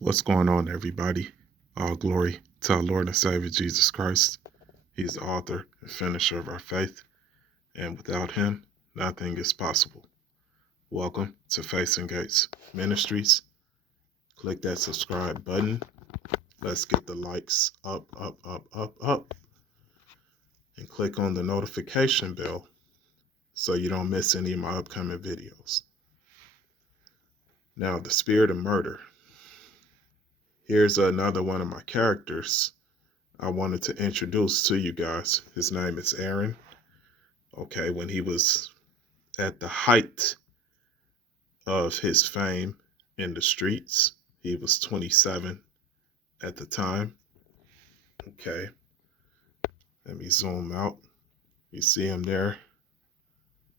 What's going on, everybody? All glory to our Lord and Savior Jesus Christ. He's the author and finisher of our faith, and without him, nothing is possible. Welcome to Facing Gates Ministries. Click that subscribe button. Let's get the likes up, up, up, up, up. And click on the notification bell so you don't miss any of my upcoming videos. Now, the spirit of murder. Here's another one of my characters I wanted to introduce to you guys. His name is Aaron. Okay, when he was at the height of his fame in the streets, he was 27 at the time. Okay, let me zoom out. You see him there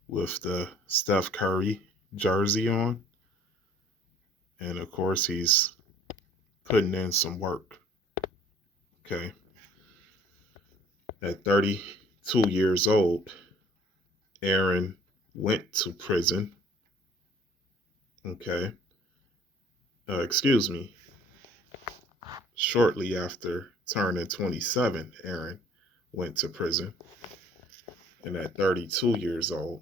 with the Steph Curry jersey on. And of course, he's putting in some work. Okay. At 32 years old, Aaron went to prison. Okay. Excuse me. Shortly after turning 27, Aaron went to prison. And at 32 years old,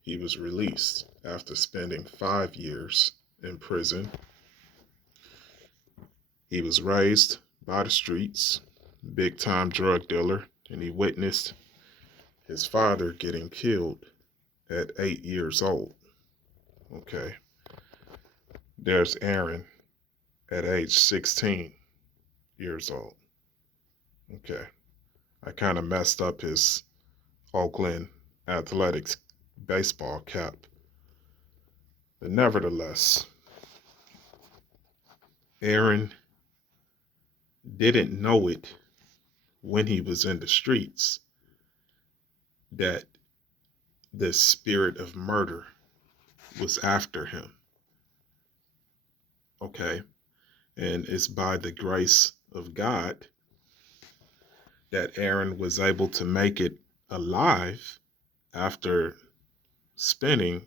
he was released after spending 5 years in prison. He was raised by the streets, big time drug dealer, and he witnessed his father getting killed at 8 years old. Okay. There's Aaron at age 16 years old. Okay. I kind of messed up his Oakland Athletics baseball cap. But nevertheless, Aaron didn't know it when he was in the streets that the spirit of murder was after him. Okay. And it's by the grace of God that Aaron was able to make it alive after spending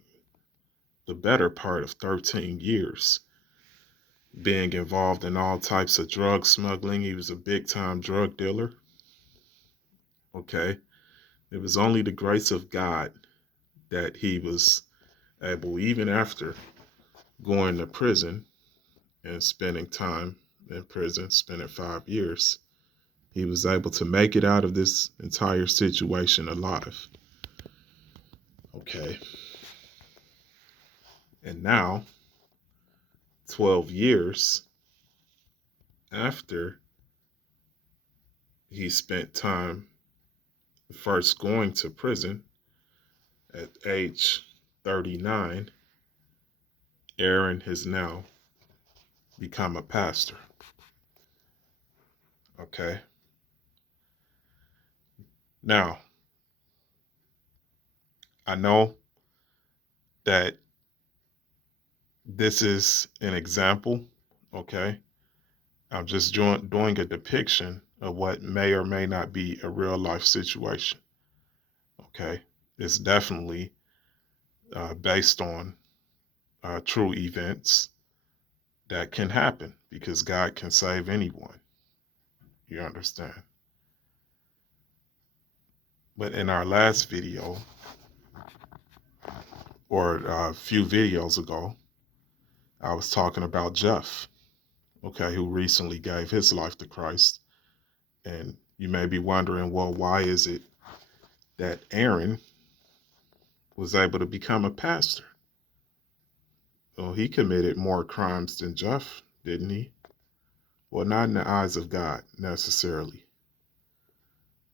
the better part of 13 years being involved in all types of drug smuggling. He was a big time drug dealer. Okay. It was only the grace of God that he was able, even after going to prison and spending time in prison, spending 5 years, he was able to make it out of this entire situation alive. Okay. And now, 12 years after he spent time first going to prison at age 39, Aaron has now become a pastor. Okay. Now, I know that this is an example. Okay. I'm just doing a depiction of what may or may not be a real life situation. Okay. It's definitely based on true events that can happen because God can save anyone. You understand? But in our last video, or a few videos ago, I was talking about Jeff, okay, who recently gave his life to Christ. And you may be wondering, well, why is it that Aaron was able to become a pastor? Well, he committed more crimes than Jeff, didn't he? Well, not in the eyes of God necessarily.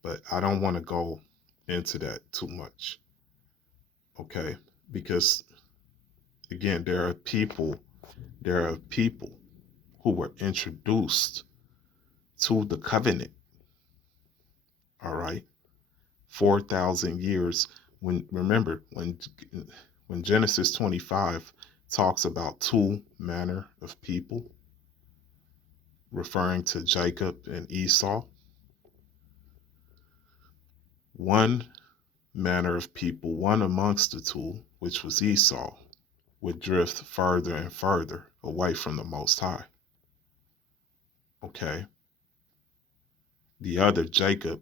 But I don't want to go into that too much. Okay? Because again, there are people who were introduced to the covenant. All right? 4,000 years. When Genesis 25 talks about two manner of people, referring to Jacob and Esau, one manner of people, one amongst the two, which was Esau, would drift further and further away from the Most High. Okay. The other Jacob,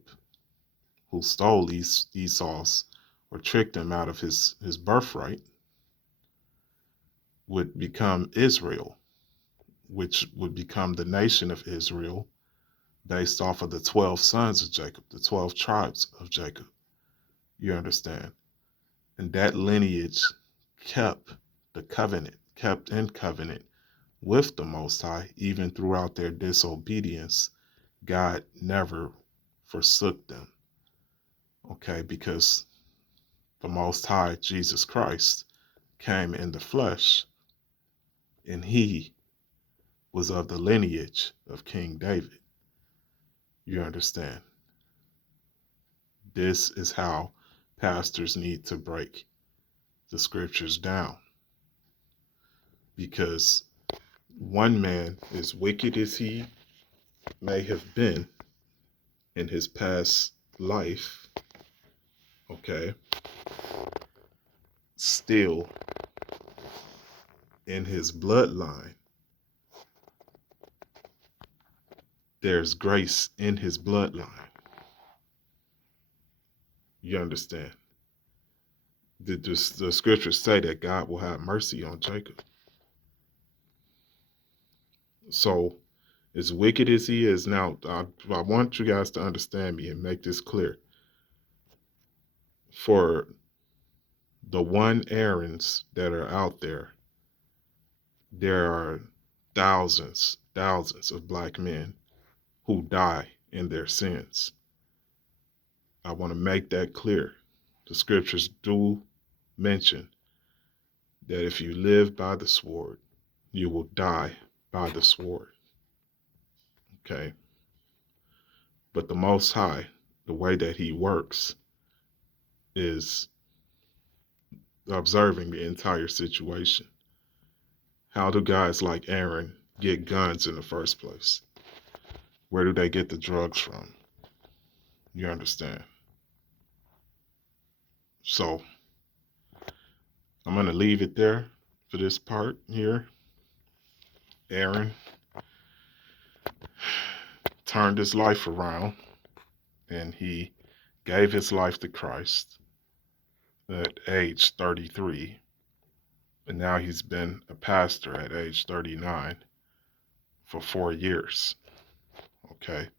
who stole Esau's or tricked him out of his birthright, would become Israel, which would become the nation of Israel based off of the 12 sons of Jacob, the 12 tribes of Jacob. You understand? And that lineage kept the covenant, kept in covenant with the Most High, even throughout their disobedience. God never forsook them. Okay, because the Most High, Jesus Christ, came in the flesh, and he was of the lineage of King David. You understand? This is how pastors need to break the scriptures down. Because one man, as wicked as he may have been in his past life, okay, still in his bloodline, there's grace in his bloodline. You understand? The scriptures say that God will have mercy on Jacob. So, as wicked as he is now, I want you guys to understand me and make this clear. For the one Aarons that are out there, there are thousands of black men who die in their sins. I want to make that clear. The scriptures do mention that if you live by the sword, you will die by the sword. Okay? But the Most High, the way that he works is observing the entire situation. How do guys like Aaron get guns in the first place? Where do they get the drugs from? You understand? So I'm going to leave it there for this part here. Aaron turned his life around, and he gave his life to Christ at age 33. And now he's been a pastor at age 39 for 4 years. Okay.